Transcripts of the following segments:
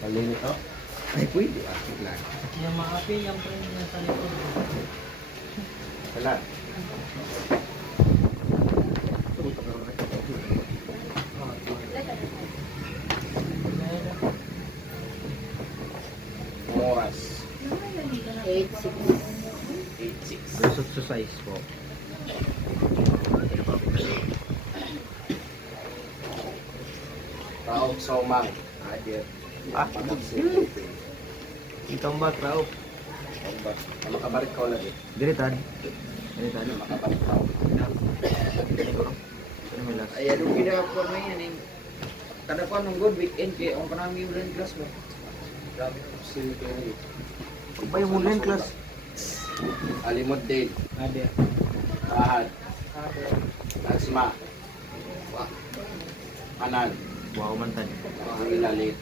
Malinis, oh. Ay, pwede. Akit lang. Yung mga api, yung pa rin sa likod. Wala. Oras. 8-6. 8-6. Lusot sa size po. Raok Somang. Adir. Ah. Itong ba, Krao? Makabarik ko lagi. Diritan. Diritan. Makabarik ko. Ano may last? Ay, anong ginagawa na yan eh. Kada ko anong good weekend kaya ang panami yung rin class mo. Grabe. Sino ko yun? Ba yung online class? Alimod din. Ade. Ahad. Asma. Kanan. Wow, mantan. Ilalit.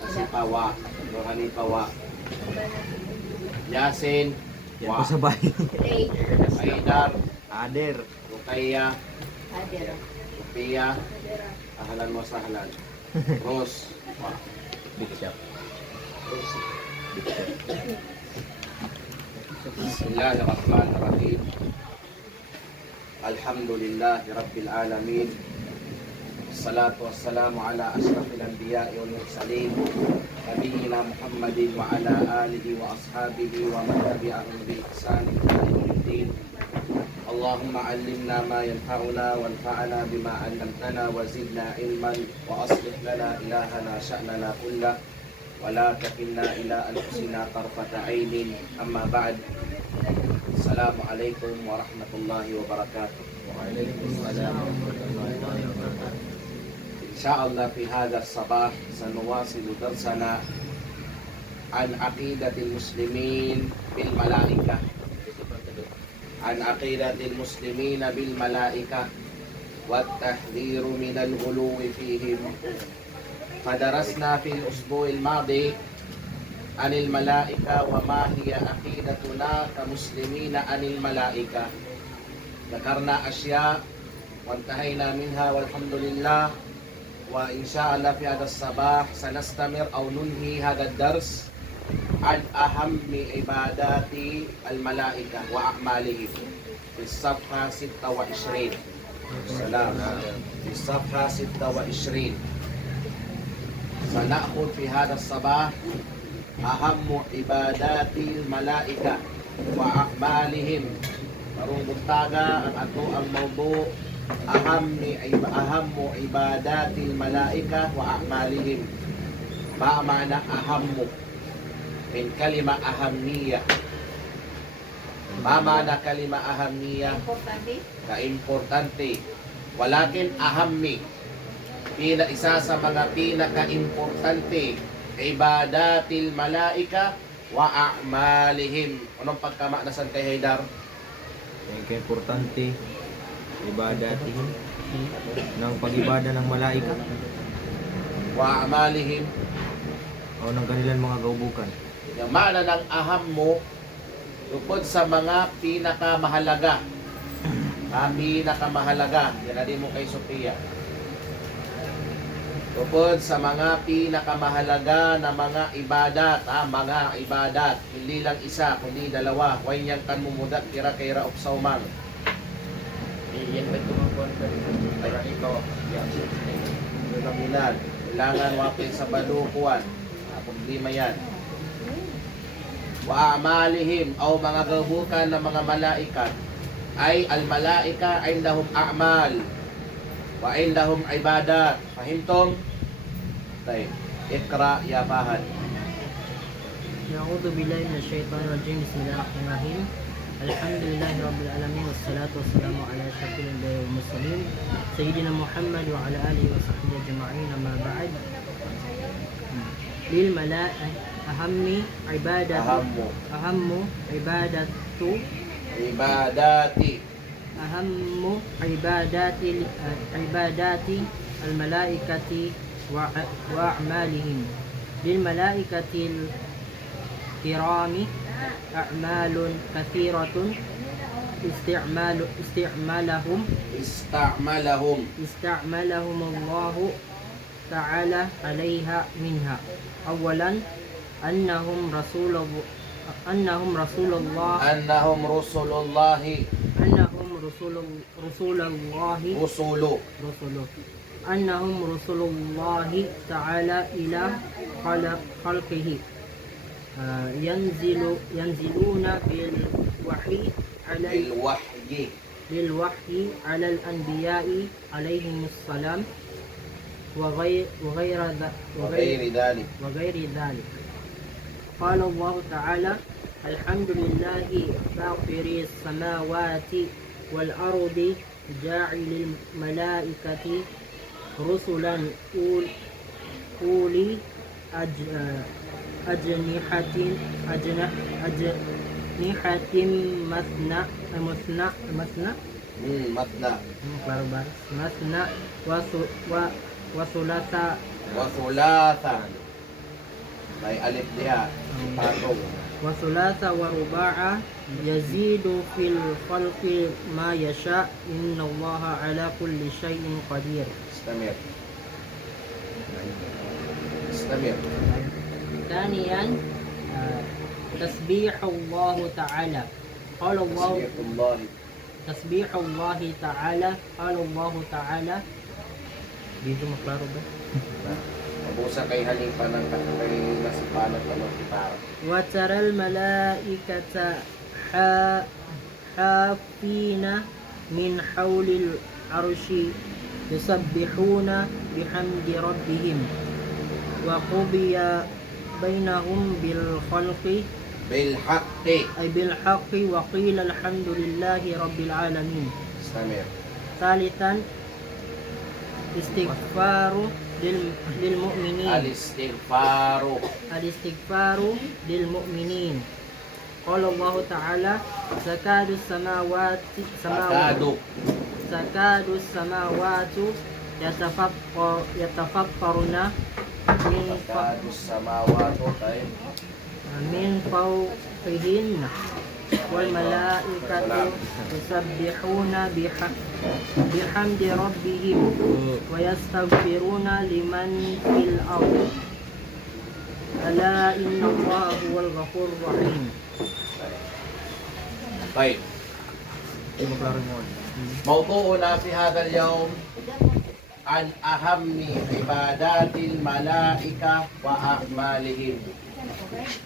Asipawa. Pawa. Yasin. Yan po sa bahay. Ray. Aidar. Ader. Rukaya. Adira. Pia. Ahlan mo sa halal. Ros. Big shop. Big shop. Bismillahirrahmanirrahim. Alhamdulillahi Rabbil Alamin. Salatu wassalamu ala ashrafil anbiya'i wal mursalin. Nabiyyina Muhammadin wa ala alihi wa ashabihi wa man tabi'ahum bi ihsan ila yaumiddin. Allahumma 'allimna ma yanfa'una wanfa'na bima 'allamtana wa zidna ilman wa aslih lana ilahana sha'nana kullahu wa la takilna ila anfusina tarfata 'ainin. Amma ba'd. Assalamu alaikum warahmatullahi wabarakatuh. إن شاء الله في هذا الصباح سنواصل درسنا عن عقيدة المسلمين بالملائكة عن عقيدة المسلمين بالملائكة والتحذير من الغلو فيهم. فدرسنا في الأسبوع الماضي عن الملائكة وما هي عقيدتنا كمسلمين عن الملائكة. ذكرنا أشياء وانتهينا منها والحمد لله. وإن شاء الله في هذا الصباح سنستمر أو ننهي هذا الدرس عن أهم عبادات الملائكة وأعمالهم في الصفحة 26. السلام. في الصفحة 26 سنأخذ في هذا الصباح أهم عبادات الملائكة وأعمالهم. Marunong taga ang ato ang mawdu أهم عبادات الملائكة وأعمالهم. ما معنى أهم من كلمة أهمية؟ ما معنى كلمة أهمية؟ Importante. Ka-importante. Walakin ahammi. Isa sa mga pinaka-importante ibadatil malaika wa a'malihim. Anong pagkamanasan kay Haydar? Yung importante ibadatin ng pag-ibada ng malaika Wa a'malihim. o ng kanilang mga gaubukan. Yung mana ng aham mo tungkol sa mga pinakamahalaga. Pinakamahalaga. Yan na din mo kay Sophia. Tungkol sa mga pinakamahalaga na mga ibadat. Mga ibadat. Hindi lang isa, kundi dalawa. Huwag niyang kanmumudat kira-kira of saumang. Yan ba tumakuan ka rin? Para ikaw. Kamilan. Kailangan wapin sa balukuan. Problema yan. Wa amalihim o mga gabukan ng mga malaikat ay al-malaika ay indahum a'mal wa indahum ibadat. Fahimtum? Tay, ikra ya Fahad. أعوذ بالله من الشيطان الرجيم بسم الله الرحمن الرحيم الحمد لله رب العالمين والصلاة والسلام على أشرف الأنبياء والمرسلين سيدنا محمد وعلى آله وصحبه أجمعين أما بعد للملائكة أهم عبادة Ahammu أهم عبادة ibadati أهم عبادات الملائكة وأعمالهم للملائكة الكرام أعمال كثيرة استعملهم ista'malahum الله تعالى عليها منها. أولا أنهم رسول الله أنهم رسل الله أنهم رسول الله رسله أنهم رسول الله تعالى إلى خلقه ينزلون بالوحي على الأنبياء عليهم السلام وغير ذلك. قال الله تعالى الحمد لله فاطر السماوات والأرض جاعل الملائكة رسلا أولي أجنحة مثنى وثلاثا may alif diha patong وثلاث ورباع يزيد في الخلق ما يشاء إن الله على كل شيء قدير. استمر. ثانيا تسبيح الله تعالى قال الله تسبيح الله تعالى قال الله تعالى dito maklaro ba? Mabusa kay halipan ng kay nasipanat ng kitara. وترى الملائكة حافين من حول العرش يسبحون بحمد ربهم وقضي بينهم بالحق وقيل الحمد لله رب العالمين. استمر. ثالثا استغفار للمؤمنين الاستغفار للمؤمنين قال الله تعالى تكاد السماوات يتفطرن من فوقهن والملائكة يسبحون بحمد ربهم ويستغفرون لمن في الأرض ألا إن الله هو الغفور الرحيم. طيب موضوعنا في هذا اليوم عن أهم عبادات الملائكة وأعمالهم.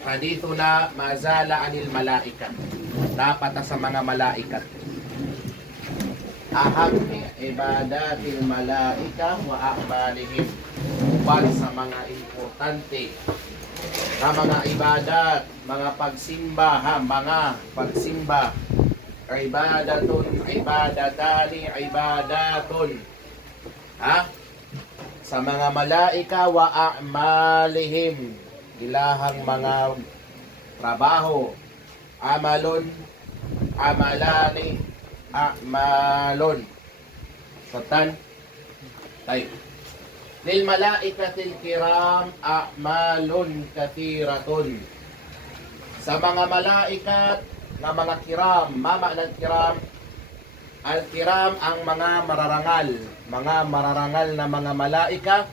Hadithuna mazala anil malaika. Dapat sa mga malaikat. Aham ibadatil malaika wa a'malihim. Uban sa mga importante na mga ibadat, mga pagsimba, mga pagsimba. Ibadatun. Sa mga malaika wa a'malihim. Ilahang mga trabaho, amalani, a'malon. Satan, tayo. Lil malaikatil kiram, a'malun kathiratun. Sa mga malaikat na mga kiram, mama ng kiram, al-kiram ang mga mararangal na mga malaika,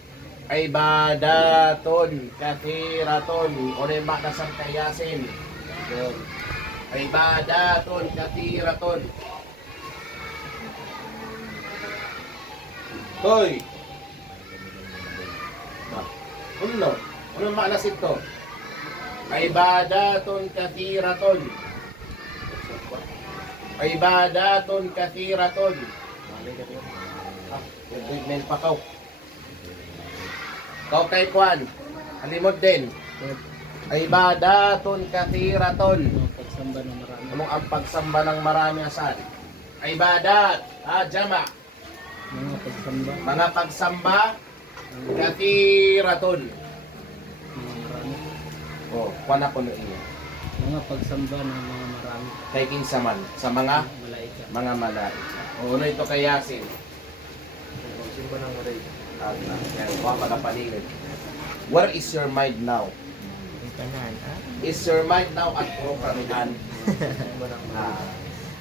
ibadatun kathiratun o lima na santayasin ibadatun kathiratun. Hoy ano maknas ito? Ibadatun kathiratun yung pakaw. Kau kay Kwan, alimod din. Ibadatun kathiratun. Pagsamba ng marami. Anong ang pagsamba ng marami asan? Ibadat, jama. Mga pagsamba kathiratun. Oh, Kwan ako na inyo. Mga pagsamba ng mga marami. Kay kinsaman sa mga malaika. O ano ito kay Yasin? Simba ng malaika. Where is your mind now? Is your mind now at Prokramihan?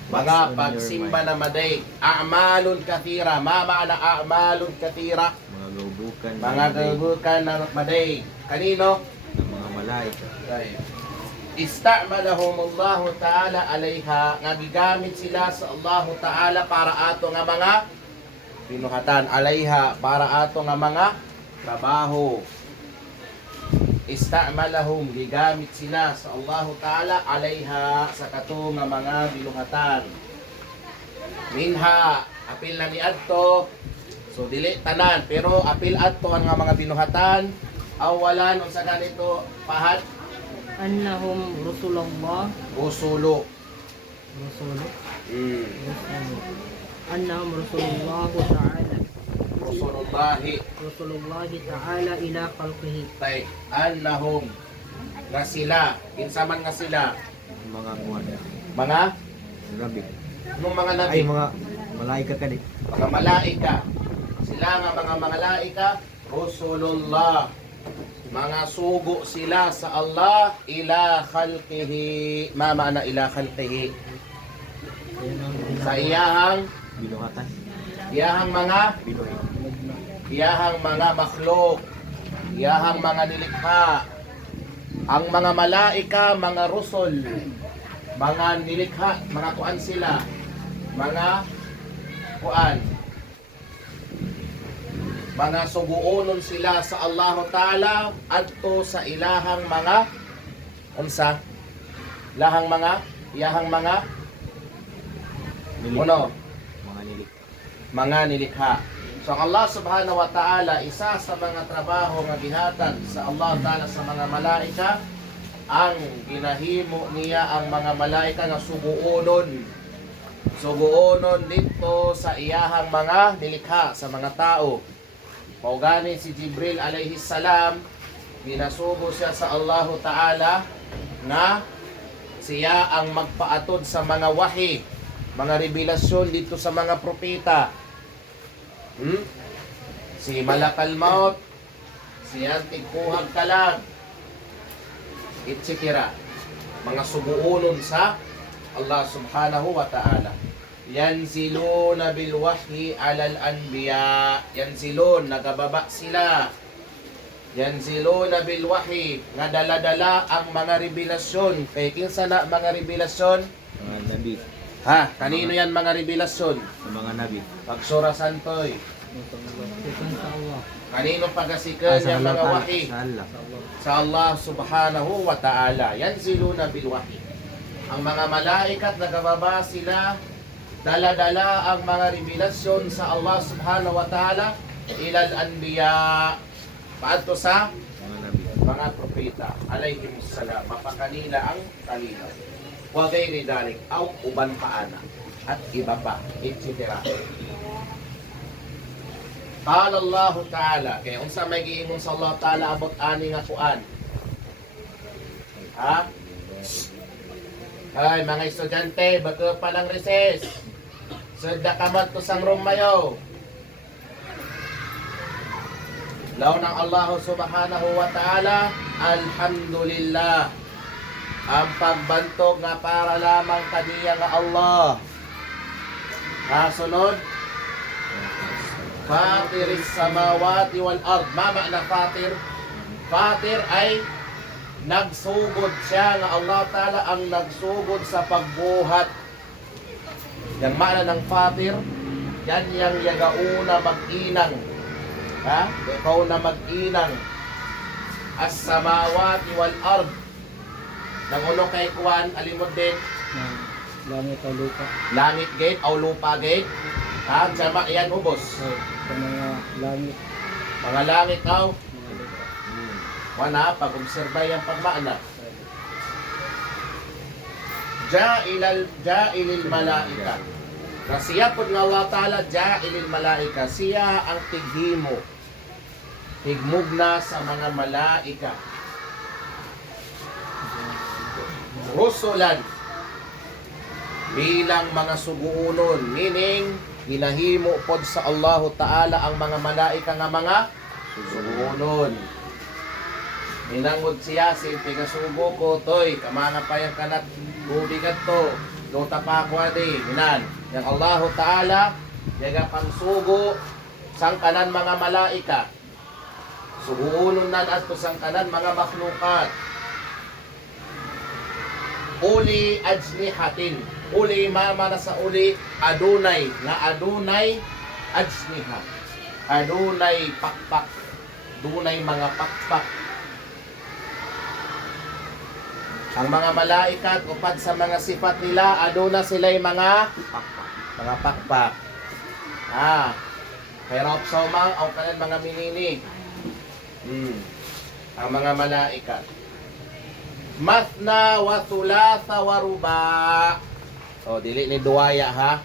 Mga pagsimba na maday, a'malun kathira, mama na a'malun kathira. Mga gaubukan Mga gabukan ng maday. Kanino? ng mga malaika. Right. Ista'malahumullahu ta'ala alayha, nga gigamit sila sa Allah ta'ala para ato nga mga binuhatan, alayha para ato nga mga trabaho. Ista'malahum, gigamit sila sa Allah ta'ala alayha sa kato nga mga binuhatan. Minha, apil na ni adto, so dili tanan, pero apil adto ang nga mga binuhatan. Awalan unsa ganito pahad Annahum Rasulullah. usulo. Rasulullah. Mm. Annahum Rasulullah Ta'ala. Rasulullahi Rasulullah Ta'ala ila khalqihi. tay annahum nga sila, kinsaman nga sila, Mga kuwan. mga Grabe. nung mga nabi, Ay, mga malaika ka di. mga malaika. Sila nga mga malaika, Rasulullah. Mga sugo sila sa Allah ila khalqihi. Mama na ila khalqihi. Ayun ang Sa iyahang Binuhatan. mga Binuhay. iyahang mga makhluk, iyahang mga nilikha. Ang mga malaika, mga rusul, mga nilikha, mga kuan sila, mga kuan, mga suguonon sila sa Allah Ta'ala adto sa ilahang mga unsa? Ilahang mga, iyahang mga Nilik. uno, Mga nilik. mga nilikha. So ang Allah Subhanahu wa Ta'ala, isa sa mga trabaho nga gihatag sa Allah Ta'ala sa mga malaika, ang ginahimo niya ang mga malaika nga suguonon. Suguonon dito sa iyahang mga nilikha, sa mga tao. Maugani si Jibril alayhi salam, ginasugo siya sa Allah Ta'ala na siya ang magpaatod sa mga wahi, mga revelasyon dito sa mga propeta. Si Malakal Maut, si Antigkuhag Kalag, etc. Mga suguunon sa Allah Subhanahu wa Ta'ala. Yanziluna bil wahyi alal anbiya. Yanzilun, nagababa sila. Yanziluna bil wahyi, nga dala-dala ang mga revelasyon. Kay kinsa na mga revelasyon? Mga nabi. Ha, kanino yan mga revelasyon? Sa mga nabi. Pagsura Santoy. Sikan sa Allah. Kanino pagasikan Sa yung Allah mga Ta'ala. wahi? Sa Allah. Sa Allah Subhanahu wa Ta'ala. Yanziluna bil wahyi. Ang mga malaikat nagababa sila, dala-dala ang mga revelasyon sa Allah Subhanahu wa Ta'ala ilal anbiya, paadto sa Mga nabi. mga propeta alayhimus salam, mapakanila ang kanila wa gayri dalik aw uban paana at iba pa, etc. Qala Allah Ta'ala, kaya unsa may giingon sa Allah Ta'ala abot ani nga kuan, ha? Ay mga estudyante, bago pa lang recess, sudda kamat to sang room mayo. Law ng Allah Subhanahu wa Ta'ala, alhamdulillah. Ang pagbantog nga para lamang kaniya nga Allah. Kasunod, Fatiris samawati wal ard. Mama na Fatir. Fatir ay nagsugod siya nga Allah Ta'ala ang nagsugod sa pagbuhat. Yang mana ng Fatir, yan yang yagauna mag-inang. Ha? Ikaw na mag-inang. As-samawati wal ard. Nanguno kay Kuan, alimod din. Langit o lupa. Langit gate o lupa gate. Ha? Sama yan hubos. Sa mga langit. Mga langit daw. Mga lupa. Wana, pag-obserba yung pagmaana. Ja'ilil malaika. Na siya po nga Allah Ta'ala, Ja'ilil malaika. Siya ang tighimo. Higmugna sa mga malaika. Rusulan. Bilang mga suguunon. Meaning, ginahimo pod sa Allah Ta'ala ang mga malaika nga mga suguunon. Minangod siya, simple nga sugo ko, toy, kamanga pa yung kanat, tubigat to, dota pa ako adi, minan. Yang Allah Ta'ala, yaga pang sugo, sang kanan mga malaika. Suguunon na ato sang tanan mga makhlukat. Uli ajnihatin. Uli mama na sa uli adunay na adunay ajniha. Adunay pakpak. Dunay mga pakpak. Ang mga malaikat upad sa mga sifat nila aduna sila'y mga pakpak. Hirap somang o kanan mga minini. Ang mga malaikat. Mathna wa thulatha wa ruba. O, dili ni duwaya ha.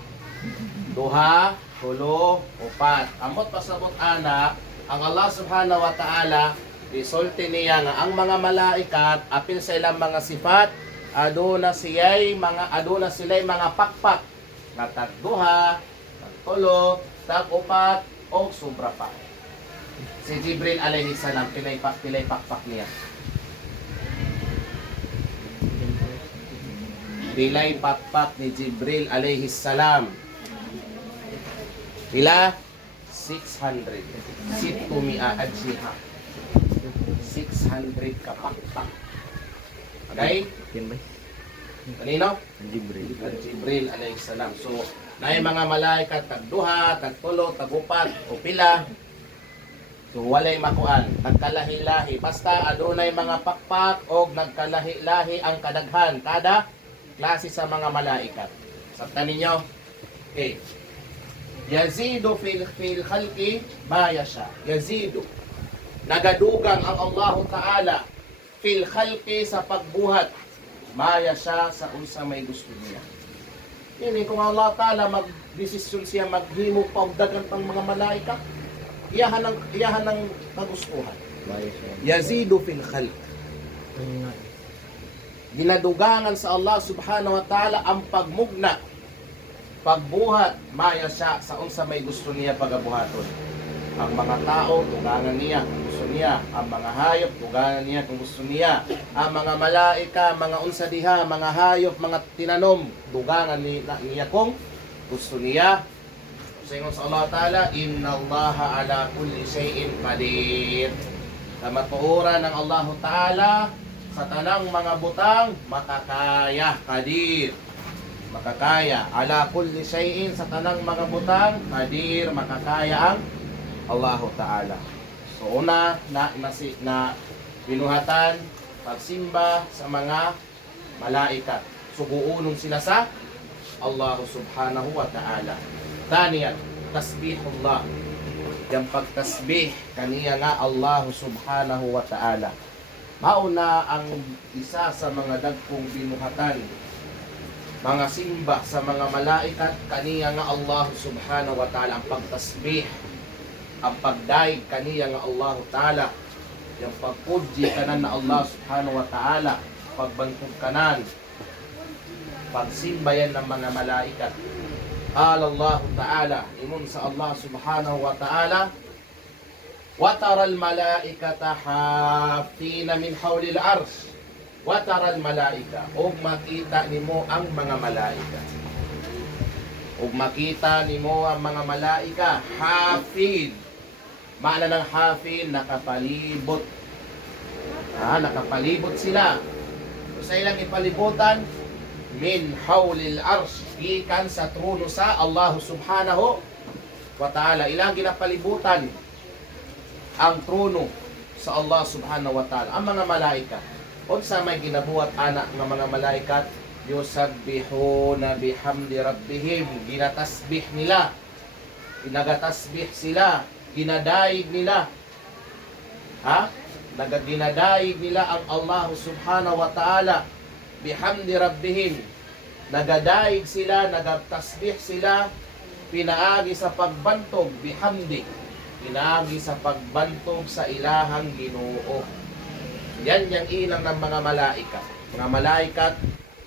Duha, tulo, upat. Amot pasabot ana, ang Allah subhanahu wa ta'ala, isulti niya nga ang mga malaikat, apil sa ilang mga sifat, aduna sila'y mga pakpak. Na tagduha, tagtulo, tagupat, o sobra pa. Si Jibril alayhi salam, pilay pakpak niya. Pilay pakpak ni Jibril alayhi salam. Pila? 600. Situmia ajniha. 600 ka pakpak. Okay? Yan ba? Kanino? Ang Jibril. Ang Jibril alayhi salam. So, na mga malaikat tagduha, tagtulo, tagupat, o pila. So, walay makuan. Nagkalahi-lahi. Basta adunay mga pakpak o nagkalahi-lahi ang kadaghan. Kada klase sa mga malaikat. Sabtan ninyo? Okay. Yazidu fil khalqi ma yasha. Yazidu. Nagadugang ang Allah Ta'ala fil khalqi sa pagbuhat. Ma yasha sa unsa may gusto niya. Ini kung Allah Ta'ala magdesisyon siya maghimo pa og dagan pang mga malaikat, iyahan ng kagustuhan. Yazidu fil khalq. Ginadugangan sa Allah subhanahu wa ta'ala ang pagmugna, pagbuhat, maya siya sa unsa may gusto niya pagabuhaton. Ang mga tao, dugangan niya kung gusto niya. Ang mga hayop, dugangan niya kung gusto niya. Ang mga malaika, mga unsa diha, mga hayop, mga tinanom, dugangan niya kung gusto niya. Sayon sa Allah Ta'ala, Inna Allaha ala kulli shay'in qadir. Kamatuoran ng Allah Ta'ala sa tanang mga butang, makakaya, qadir. Makakaya. Ala kulli shay'in sa tanang mga butang, qadir, makakaya ang Allah Ta'ala. So una, na binuhatan, pagsimba sa mga malaikat. Suguunong sila sa Allah Subhanahu wa Ta'ala. Taniyan, tasbihullah. Yung pagtasbih kaniya nga Allah Subhanahu wa Ta'ala. Mauna ang isa sa mga dagkong binuhatan, mga simba sa mga malaikat, kaniya nga Allah Subhanahu wa Ta'ala. Ang pagtasbih, ang pagdaig kaniya nga Allah Ta'ala. Yung pagpudji kanan na Allah Subhanahu wa Ta'ala. Pagbantog kanan, pagsimba yan ng mga malaikat. Qala Allah Ta'ala, imun sa Allah Subhanahu wa Ta'ala, وَتَرَى الْمَلَائِكَةَ حَافِّينَ مِنْ حَوْلِ الْعَرْشِ. وَتَرَى الْمَلَائِكَةَ, ug makita nimo ang mga malaika. Ug makita nimo ang mga malaika, hafid. Maana ng hafid, nakapalibot. Nakapalibot sila. So, sa ilang ipalibutan, min hawlil arsh, gikan sa trono sa Allah Subhanahu wa Ta'ala. Ilang ginapalibutan ang trono sa Allah Subhanahu wa Ta'ala. Ang mga malaika, unsa may ginabuhat anak ng mga malaikat, yusabbihuna bihamdi rabbihim, ginatasbih nila, ginagatasbih sila, ginadaig nila. Ginadaig nila ang Allah Subhanahu wa Ta'ala bihamdi rabbihim. Nagadaig sila, nagatasbih sila, pinaagi sa pagbantog bihamdi. Pinaagi sa pagbantog sa ilahang Ginoo. Yan yung ilang ng mga malaikat. Mga malaikat,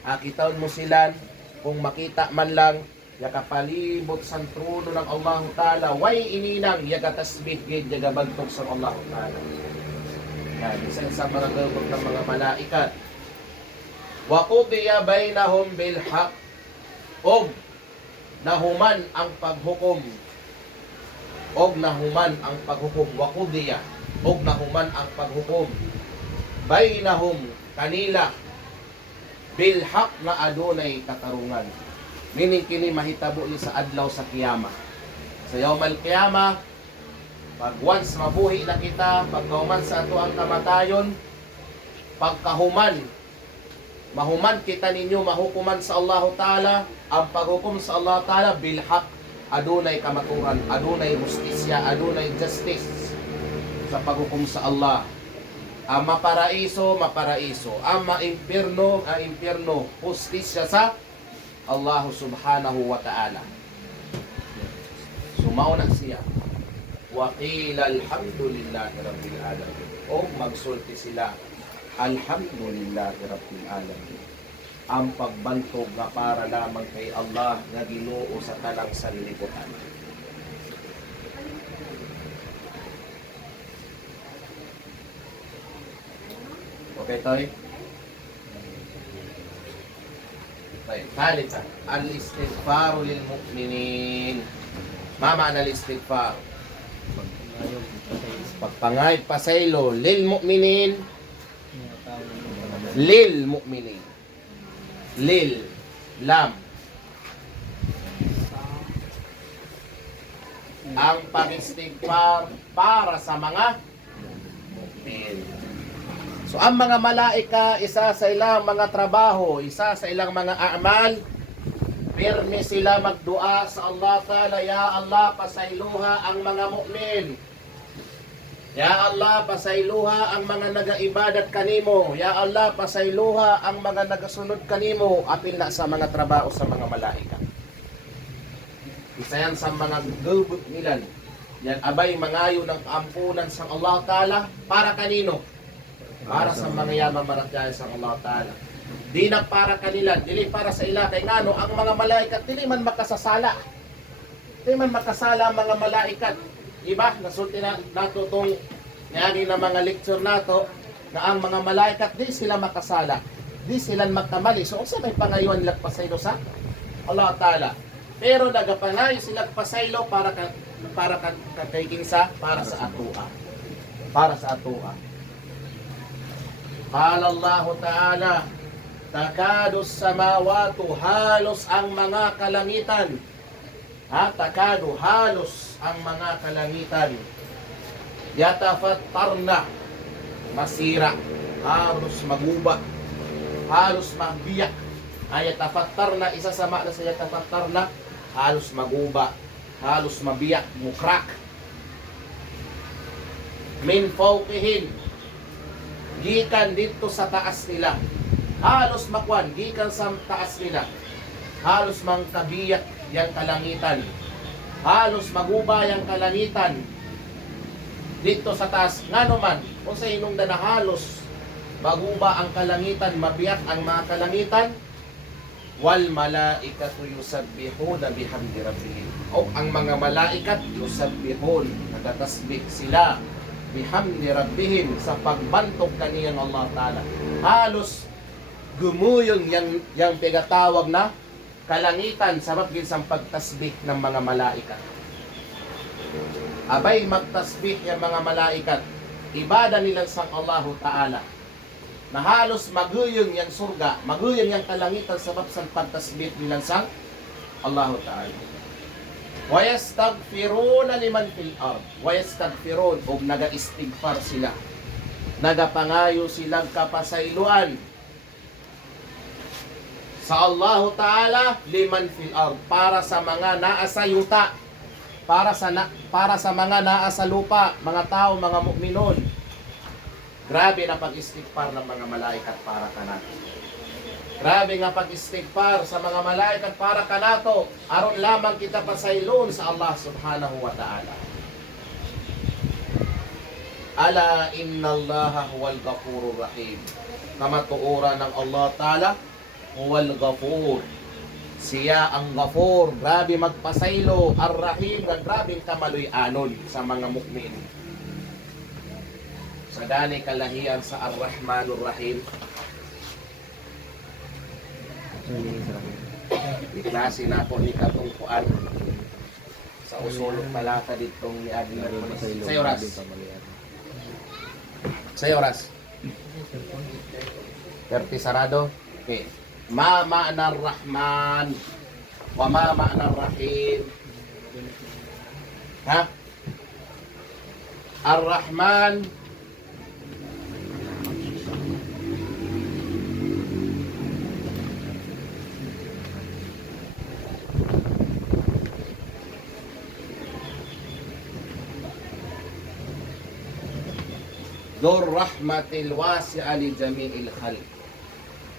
akitaon mo sila, kung makita man lang, yakapalibot sa trono ng Allah Ta'ala, way ininang yagatasbih gid yagabantog sa Allah Ta'ala. Yan, isa sa mga gabot ng mga malaikat. Wa qudiya bainahum bil haqq. Og nahuman ang paghukom. Og nahuman ang paghukom. Wa qudiya. ug nahuman ang paghukom bainahum kanila bil haq nga adunay katarungan. Meaning kini mahitabo ni sa adlaw sa kiyama. Sa yawmal kiyama, pag once mabuhi na kita, pagkahuman sa ato ang kamatayon, pagkahuman, mahuman kita ninyo, mahukuman sa Allah Ta'ala, ang paghukom sa Allah Ta'ala, bilhaq, adunay kamaturan, adunay justisya, adunay justice sa paghukom sa Allah. Ang maparaiso, maparaiso. Ang maimpierno, ang impierno. Justisya sa Allah subhanahu wa ta'ala. Sumauna siya. وَقِيلَ الْحَمْدُ لِلَّهِ رَبِّ الْعَالَمِينَ. O magsulti sila, Alhamdulillahi Rabbil Alamin. Ang pagbantog na para lamang kay Allah na Ginoo sa tanang sanlibutan. Okay, Toy? Baik, thalitha, al-istighfaru lil mu'minin. Mama na al-istighfar. Pagpangay pasaylo lil mu'minin. Lil mu'minin. Lil lam. Ang pag-istighfar para sa mga mu'min. So ang mga malaika, isa sa ilang mga trabaho, isa sa ilang mga a'mal, pirmi sila magdua sa Allah Ta'ala, Ya Allah, pasayluha ang mga mu'min. Ya Allah, pasayluha ang mga nagaibadat kanimo. Ya Allah, pasayluha ang mga nagasunod kanimo. Apil na sa mga trabaho sa mga malaika. Isa yan sa mga gubot nilan. Yan abay mangayo ng kaampunan sa Allah Ta'ala para kanino? Para sa mga yaman maratyayan sa Allah Ta'ala. Di na para kanila, dili para sa ila. Kay ngano, ang mga malaikat, dili man makasasala. Dili man makasala ang mga malaikat. Iba, nasulti na nato itong niyagi na mga lecture nato, na ang mga malaikat, di sila makasala. Di sila magkamali. So, unsa may pangayuan nila pasaylo sa Allah Ta'ala. Pero nagapangayo sila pasaylo para kay kinsa, para sa atua. Para sa atua. Qala Allah Ta'ala, takadu samawatu, halos ang mga kalangitan. Takadu, halos ang mga kalangitan. Yatafattarna, masira, halos maguba, halos magbiyak. Yatafattarna, isa sa makna sa yatafattarna, halos maguba, halos mabiyak, mukrak. Min fawqihim, gikan dito sa taas nila. Halos makwan, gikan sa taas nila. Halos mangkabiyak yang kalangitan. Halos maguba yang kalangitan. Dito sa taas. Ngano man, kung sa hinungdan na halos maguba ang kalangitan, mabiyak ang mga kalangitan, wal malaikatu yusabbihuna bihamdi rabbihim. O ang mga malaikat yusabbihun, nagatasbih sila bihamdi rabbihim, sa pagbantok kaniyang Allah Ta'ala. Halos gumuyong yang tigatawag na kalangitan sa mapagin pagtasbih ng mga malaikat. Abay magtasbih yung mga malaikat, ibada nila sa Allah Ta'ala, na halos maguyong yang surga, maguyong yang kalangitan sa mapagin pagtasbih nila sa Allah Ta'ala. Wayastaghfiruna liman fil ard. Wayastaghfirun, o naga-istighfar sila, nagapangayo silang kapasayloan sa Allah Ta'ala liman fil ard, para sa mga naasa yuta, para sa mga naasa lupa, mga tao, mga mu'minon. Grabe na pag-istighfar ng mga malaikat para kanato. Grabe nga pag-istighfar sa mga malaikat para kanato, aron lamang kita pasaylon sa Allah Subhanahu wa Ta'ala. Ala innallaha huwal ghafurur rahim. Kamatuoran ng Allah Ta'ala, huwal ghafur. Siya ang ghafur, grabe magpasaylo, ar-rahim, grabing kamaloy-anon sa mga mu'min. Sa gani kalahian sa ar-rahmanur rahim. Iklase na po ni katungkuan sa usulog malata ditong ni Adi. Sa oras. Sa oras. Sir po. 30 sarado. Okay. Ma ma'na ar-Rahman wa ma ma'na ar-Rahim. Ha? Ar-Rahman Dhur rahmatil wasi'a li jami'il khalq.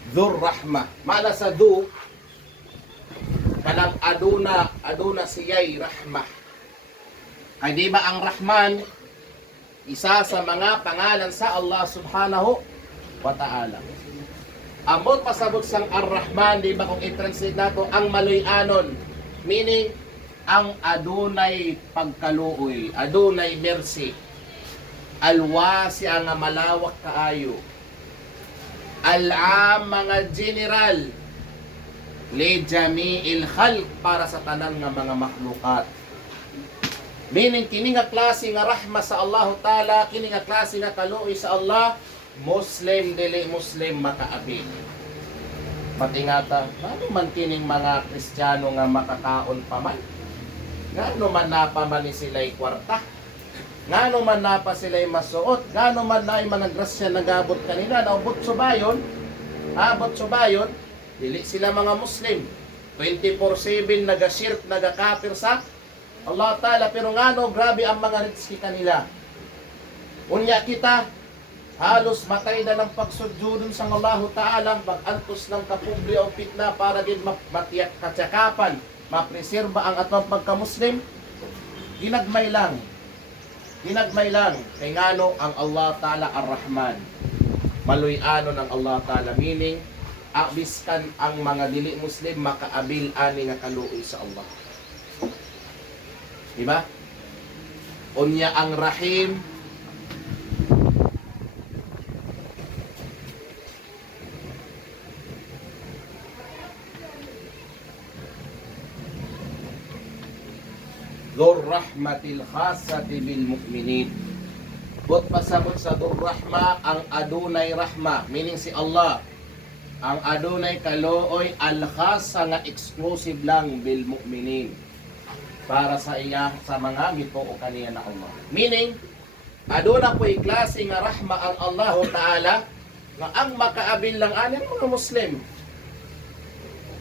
Dhur rahmah. Mala sa dhu kanang aduna siya'y rahmah. Kay di ba ang Rahman isa sa mga pangalan sa Allah subhanahu wa ta'ala. Amot pasabot sang Ar-Rahman, di ba kung i-translate nato ang maluy-anon, meaning ang adunay pagkaluoy, adunay mercy, alwasi ang malawak kaayo, al-am mga general, li jami'il khalq para sa tanan nga mga makhlukat. Meaning kini nga klase nga rahma sa Allah Ta'ala, kini nga klase nga kaluoy sa Allah, Muslim dili Muslim makaabi. Patingata, ano man kining mga Kristiyano nga makakaon pa man? Ngano man napa man ni sila'y kwarta? Ngano man napa sila'y masuot? Ngano man naay managrasya nagabot kanila? Naubot subayon? Abot subayon? Dili sila mga Muslim. 24/7 nagashirk, nagakapir sa Allah Ta'ala. Pero ngano, grabe ang mga rizki kanila. Unya kita, halos matay na ng pagsudjudon sa Allah Ta'ala, mag-antos ng kapubli o fitna para din matiyak katsakapan, mapreserba ang atong pagka-Muslim. Ginagmay lang. Ginagmay lang. Kay ngano ang Allah Ta'ala ar-Rahman. Maluy-ano ng Allah Ta'ala. Meaning, abiskan ang mga dili Muslim makaabil ani nga kaluoy sa Allah. Diba? Unya ang Rahim, Dhur rahmatil khasati bil mu'minin. Bot pasabot sa Dhur rahma ang adunay rahma, meaning si Allah. Ang adunay kaluoy al khasa nga exclusive lang bil mu'minin. Para sa iya sa mga mituo kaniya na Allah. Meaning aduna po'y klase nga rahma ang Allah Ta'ala nga ang makaabil lang anin mga Muslim.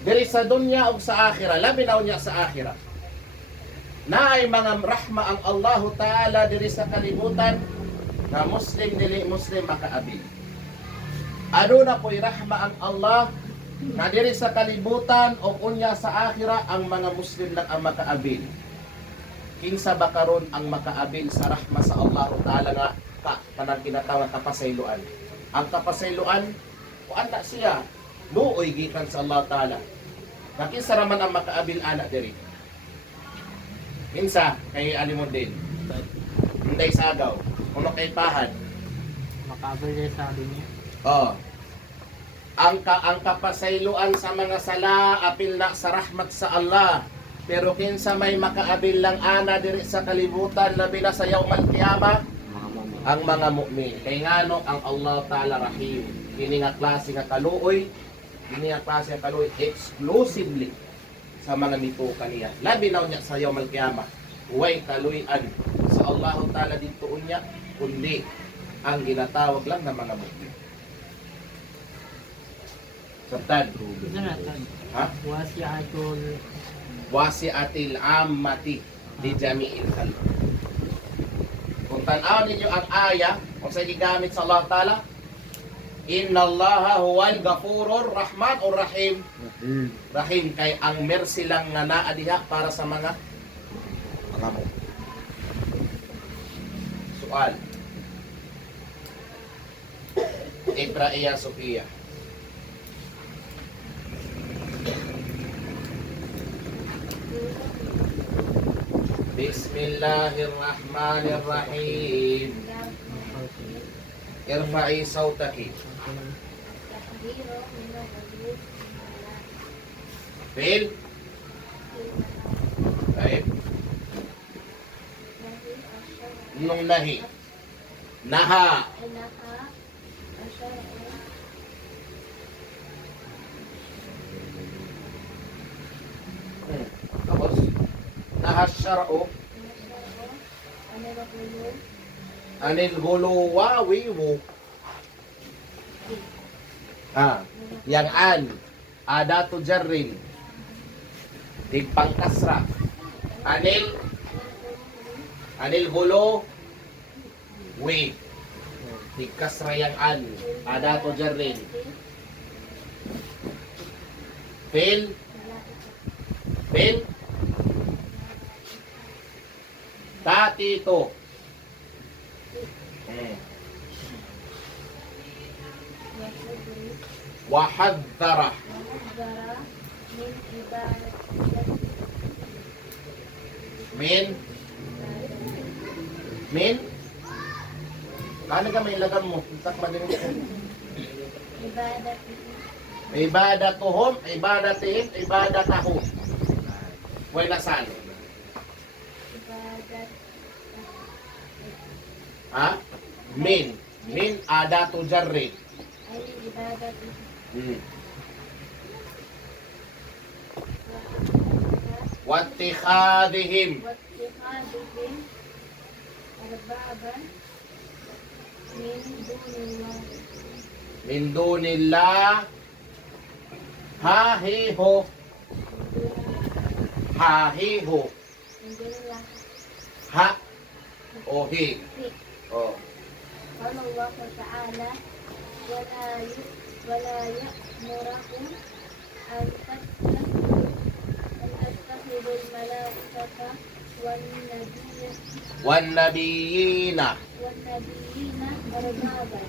Diri sa dunya o sa akhirah, labi na unya sa akhirah. Naay mga rahma ang Allah Ta'ala diri sa kalibutan na Muslim dili Muslim makaabil. Aduna po'y rahma ang Allah na diri sa kalibutan o unya sa akhirah ang mga Muslim lang ang makaabil. Kinsa ba karon ang makaabil sa rahma sa Allah Ta'ala nga kanang kinatawag kapasayloan. Ang kapasayloan o anda siya luoy gikan sa Allah Ta'ala. Na kinsa raman ang makaabil ana diri? Kinsa kay Alimuddin? Hinday Sagaw. Uno kay Pahad. Makaabil sabi niya. Oh. Ang kapasayloan sa mga sala apil na sa rahmat sa Allah. Pero kinsa may makaabil lang ana diri sa kalibutan labi na sa yawmal qiyamah ang mga mu'min. Kay ngano ang Allah Ta'ala Rahim. Kini nga klase nga kaluoy, kini nga klase nga kaluoy exclusively sa mga mito kaniya. Labi na unya sa yawmal qiyamah. Huway kaluyan sa Allah Ta'ala dito unya kundi ang ginatawag lang ng mga mu'min. Sabtan. Ito na, Ha? wasi'atul Wasi'atil ammati li jami'il khalq. Kung tanaw ninyo ang aya kung sa gigamit sa Allah Ta'ala, Inna Allaha huwal ghafurur rahman o rahim. Rahim kay ang mercy lang nga naa diha para sa mga mo. Sual. Ikra iya Sophia. Bismillahirrahmanirrahim. Irfa'i sawtaki. Fail. Baik. Nung nahi. Naha. Naha. Asyara. Tapos, naha syar'u Asyara. Anirahulu. anil guluwawiwu. Yang an. Adatu jarrin. Tigpangkasra. Anil gulu. Wi. Tigkasra yang an. Adatu jarrin. Fil. Fil. Tatito. Wahadzara. Mahadzara. Min ibadat. Min. Kano ka may lagam mo? Tak madinig ko. Ibadat. Ibadatuhum, ibadatihim, ibadatahum. Wala saan? Ibadat. Ha? Min. Min adatu jarri. Ay ibadat. Wattikhadihim. واتخاذهم أربابا من دون الله Min dunillah. Hahiho. Hahiho. من دون الله Ha. O hi. O. قال الله تعالى ولا يأمركم أن تتخذوا الملائكة والنبيين. والنبيين أربابا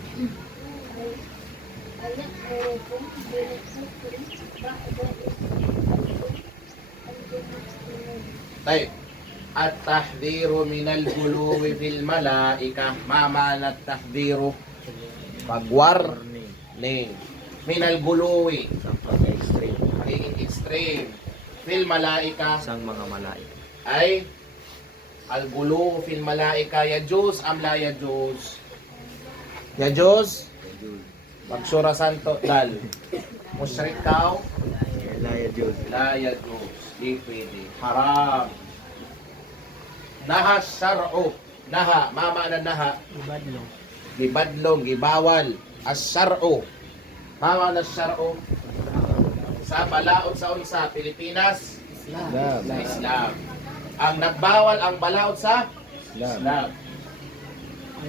أيأمركم بالكفر بعد إذ أنتم مسلمون. طيب. التحذير من الغلو في الملائكة. ما معنى التحذير؟ Pagwar Warning. min al-guluwi. Sa pag-extreme. Pagiging extreme. Fil malaika Isang mga malaika. ay al-gulu fil malaika yajuz am la yajuz? Yajuz? Yajuz. Magsura santo dal. Musyrik kaw? La yajuz. La yajuz. Di pwede. Haram. Naha syar'u. Naha. Ma ma'na naha? Ibadlong. Gibadlong, gibawal. As-syar'u. Ma ma'na syar'u? Sa balaod sa unsa? Pilipinas? Islam. Sa Islam. Ang nagbawal ang balaod sa Islam.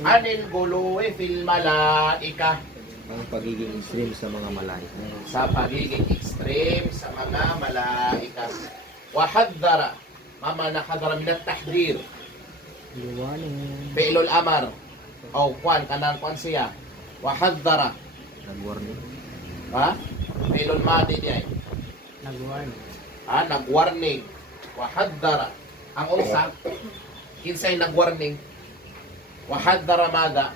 Anil guluwi fil malaika. Ang pagiging extreme sa mga malaika. Sa pagiging extreme sa mga malaika. Wahadzara. Mama nakadara min at-tahdhir. Liwaning. Fi'lul amar. O kwan kanang kwan siya. Wahadzara. Nag-warning. Ha? Fi'lul madi diay. Nagwarning. Ha? Nag-warning. Wahadzara. Ang unsa kinsay nag-warning? Wahadzara mada.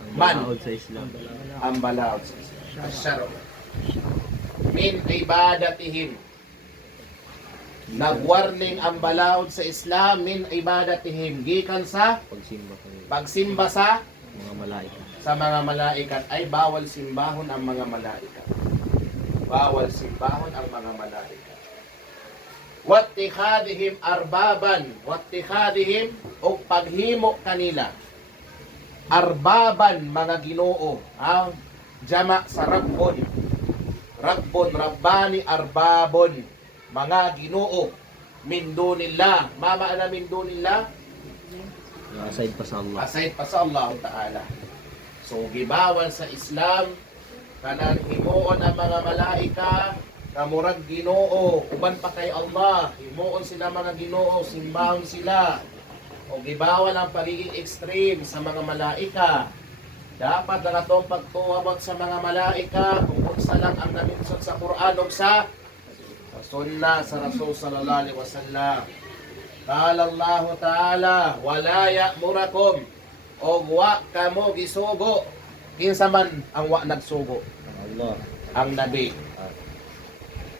Ang Man. balaod sa Islam. Ang balaod sa Islam. Asyaro. Min ibadatihim. Nag-warning ang balaod sa Islam min ibadatihim. Gikan sa Pagsimba kayo. pagsimba sa Mga malaika. mga malaikat ay bawal simbahon ang mga malaikat. Bawal simbahon ang mga malaikat. Wattikhadihim arbaban. Wattikhadihim o paghimo kanila. Arbaban mga ginoo. Jama sa rabbon. Rabbon, rabbani, arbabon. Mga ginoo. Min dunillah. Mama na min dunillah. Aside pa sa Allah. Aside pa sa Allah Ta'ala. So, gibawal sa Islam, kanan himuon ang mga malaika, na murag ginoo, uban pa kay Allah, himuon sila mga ginoo, simbahon sila. O gibawal ang pagiging extreme sa mga malaika. Dapat na natong pagtuwabot sa mga malaika, kung sa lang ang naminsot sa Quran o sa sunnah sa Rasul sallallahu alaihi wasallam. Qala Allah Ta'ala, wala ya'murakum o wa kamo gisugo. Kinsa man ang wa nagsugo? Allah. Ang Nabi.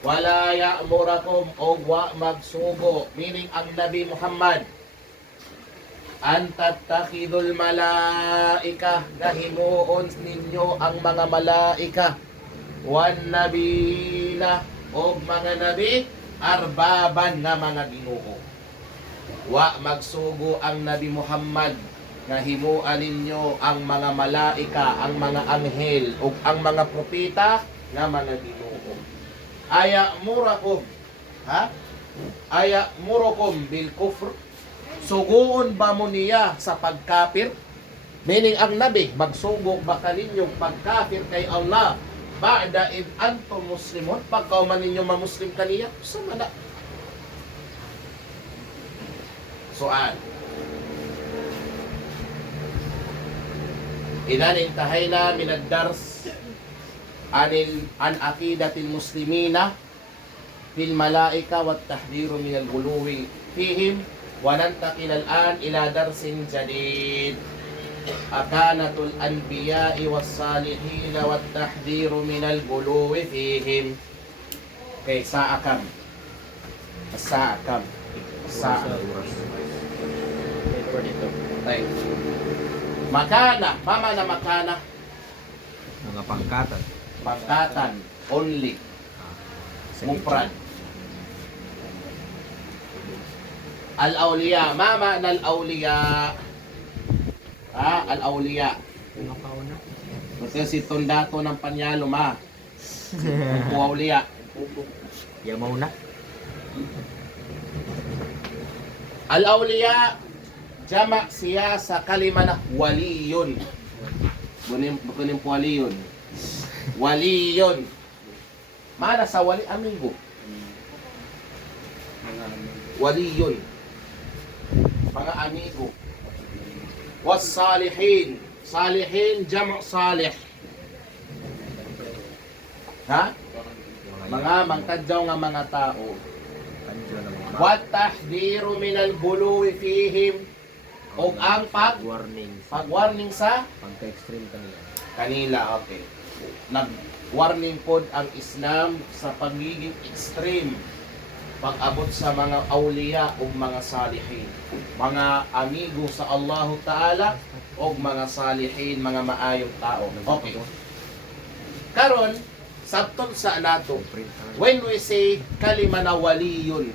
Wala ya'murakum o wa magsugo. Meaning ang Nabi Muhammad. Antattakhidul malaika, gahimuon ninyo ang mga malaika, wan nabiyina, o mga nabi, arbaban nga mga ginoo. Wa magsugo ang Nabi Muhammad nga himuan ninyo ang mga malaika, ang mga anghel, o ang mga propeta nga mga ginoo. Aya murakum, ha? Aya murukum bil kufr, suguon ba mo niya sa pagkafir? Meaning ang nabi, magsugo ba kaninyong pagkafir kay Allah ba'da id antum muslimun, pagkauman ninyo mamuslim kaniya? Sumana. Soal. Ilan intahayna min ad-dars an aqidatil muslimina fil malaika wat tahdhiru min al-ghuluwi fihim. وننتقل الآن إلى درس جديد أكانة الأنبياء والصالحين والتحذير من الغلو فيهم. Okay, sa'a kam? Sa'a kam? Sa'a. Okay. Makana. Mama na makana. Mga pangkatan. Pangkatan. Only. Mufrad. Al-awliya. Mama na al-awliya. Al-awliya. Ano ka una? Kasi si Tondato ng Panyalo, ma. Ang awliya. Yamaw na. Al-awliya, jama siya sa kalima na waliyun. Bukunin po waliyun. Waliyun. Mana sa wali, amigo. Waliyun. Mga amigo. Was salihin. Salihin, jama salih. Ha? Mga mangkadyaw nga mga tao. Kanjo na mga Wat tahdiru minal buluwi fihim, o ang warning. pag-warning sa Pagka-extreme kanila. kanila. Okay. Nag-warning pod ang Islam sa pagiging extreme pag-abot sa mga awliya o mga salihin, mga amigo sa Allah Ta'ala o mga salihin, mga maayong tao. Okay. Karon sabton sa nato, when we say kalima na waliyun,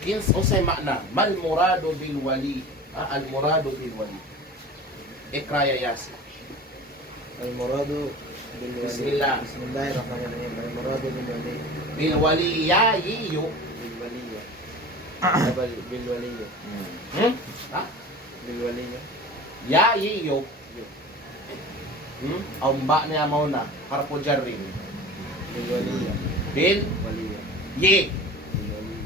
kins usay makna, mal murado bil wali, al murado bil wali. Ikraya yasin. Al-muradu bil wali. Bismillah. Bismillahirrahmanirrahim. Al-muradu bil wali. Bil wali yayiyo. Bil waliya. Bil waliya. Ha? Bil waliya. Yayiyo. Aumba niya mo na, harpo jarin. Bil waliya. Bil Waliya. ye. Bil waliya.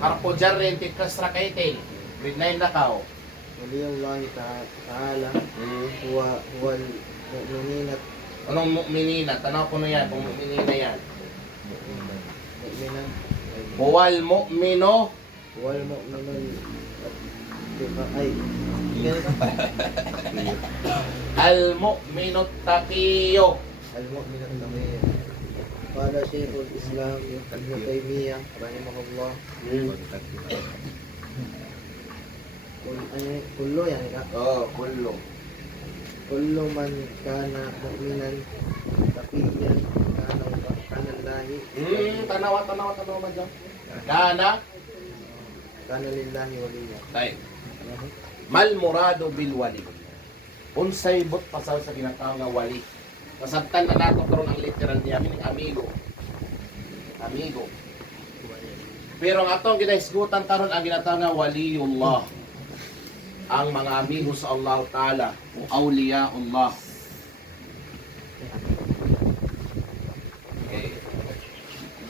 Harpo jarin tikasra kaitin. Grade 9 na kao. Waliyullahi ta'ala huwa al-mu'minina Anong mu'minina? Tanaw ko na yan, kung mu'minina yan. mu'minan Huwal mu'mino. huwa al-mu'minul ay ganito pa. Al mu'mino taqiyo. Al-mu'minat taqiyya. Qala Shaykhul Islam Ibn Taymiyyah rahimahullah, kullu yani ka Kullo. kullu man kana mu'minan taqiyyan kana lillahi Tanawa man dyan. Kana. kana lillahi waliya. Tayo. Mal murado bil wali. Unsay but pasaw sa ginatawag nga wali. Masabtan na nato karon ang literal niya, meaning amigo. Amigo. Pero ang atong ginahisgutan karon ang ginatawag nga waliyullah. Ang mga amigo sa Allah Ta'ala o awliya Allah. Okay.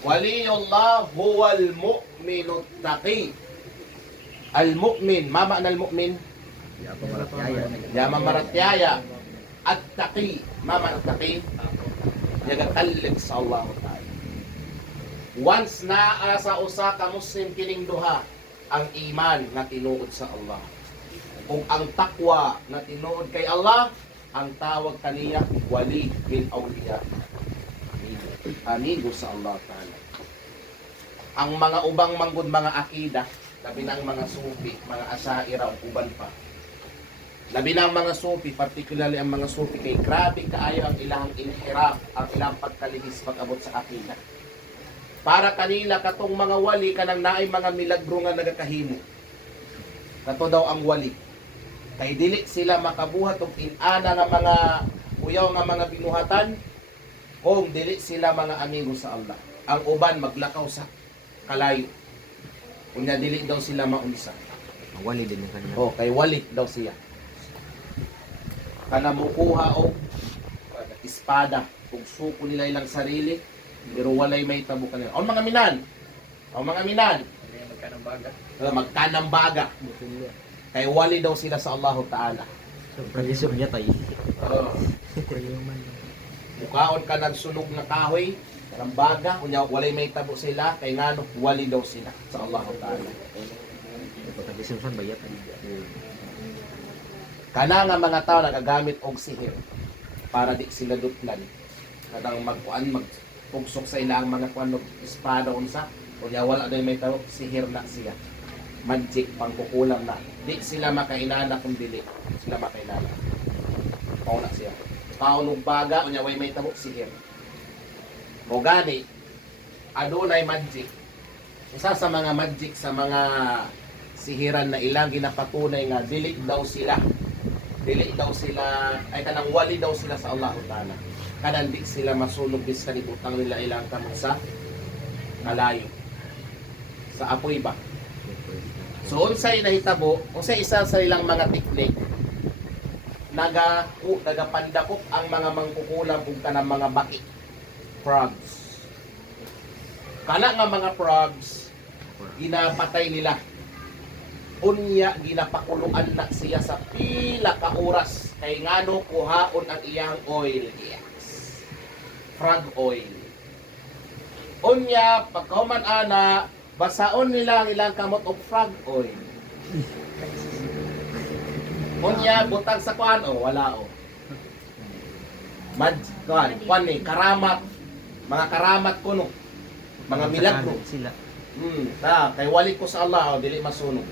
Waliyullah huwal mu'minut taqi. Al-mu'min, ma ma'na al-mu'min? Yaman maratyaya. At-taqi, ma ma'na taqi? Yagatalib sa Allah Ta'ala. Once naa sa usa ka Muslim kining duha, ang iman nga tinuod sa Allah. Kung ang takwa na tinuod kay Allah, ang tawag kaniya wali min awliya. Amigo sa Allah Ta'ala. Ang mga ubang manggod mga akida, labi na ang mga sufi, mga asaira o uban pa. Labi na ang mga sufi, particularly ang mga sufi, kay grabe kaayo ang ilang inhirap, ang ilang pagkalihis pag-abot sa akida. Para kanila katong mga wali kanang naay mga milagro nga nagakahimo. Kato daw ang wali. Kay dili sila makabuhat og inana nga mga uyaw nga mga binuhatan kung dili sila mga amigo sa Allah. Ang uban maglakaw sa kalayo. Kunya dili daw sila maunsa. Ang wali din yung kanya. Oh, kay wali daw siya. Kana mukuha og espada ug suko nila ilang sarili pero walay may tabo kanila. O mga minan. O mga minan. Magkanang baga. Butulya. Kay wali daw sila sa Allah Ta'ala. So, Pag-isip niya tayo. Prayuman. Mukaon ka nagsunog na kahoy, ng baga, kunya walay may tabo sila, kay ngano wali daw sila sa Allah Ta'ala. Pag-isip saan bayat. Kana nga mga tao nagagamit og sihir para di sila dutlan. Kadang magpugsok sa ilang mga kuan og espada unsa, kunya wala daw may tabo, sihir na siya. Magic pangkukulam na. Di sila makainana kung dili sila makainana. Pao na siya. Kaon og baga unya way may tabo sihir. O gani adunay magic. Isa sa mga magic sa mga sihiran na ilang ginapatunay nga dili daw sila ay kanang wali daw sila sa Allah Ta'ala. Kanang di sila masunog biskan ibutang nila ilang kamot sa kalayo. Sa apoy ba? So unsay nahitabo, unsay isa sa ilang mga teknik nagapandakop ang mga mangkukulam ug kanang mga baki, frogs. Kana nga mga frogs ginapatay nila. Unya ginapakuluan na siya sa pila ka oras kay ngano kuhaon ang iyang oil. Yes. Frog oil. Unya pagkauman ana basaon nila ang ilang kamot og frog oil. Unya butang sa kuan o wala o. Kuan ni karamat. Mga karamat kuno. Mga milagro. Sila. Kay wali ko sa Allah o dili masunog.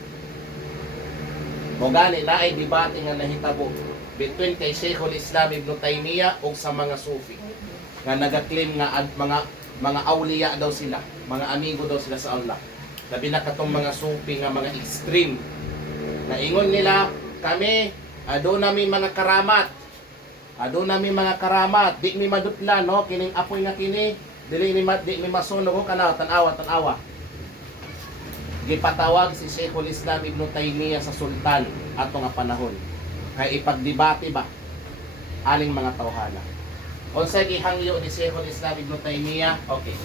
O gani naay debate nga nahitabo between kay Sheikhul Islam Ibn Taymiyyah ug sa mga Sufi nga nagaklaim nga mga awliya daw sila, mga amigo daw sila sa Allah. Labi na katong mga Sufi nga mga extreme. Naingon nila kami ado nami mga karamat. Ado nami mga karamat, di mi madutlan no kining apoy nga kini, di mi masunog kana tan-awa. Gipatawag si Sheikhul Islam Ibn Taymiyyah sa sultan ato nga panahon. Kay ipagdebate ba aling mga tawhana. Unsay gihangyo ni Sheikhul Islam Ibn Taymiyyah? Okay.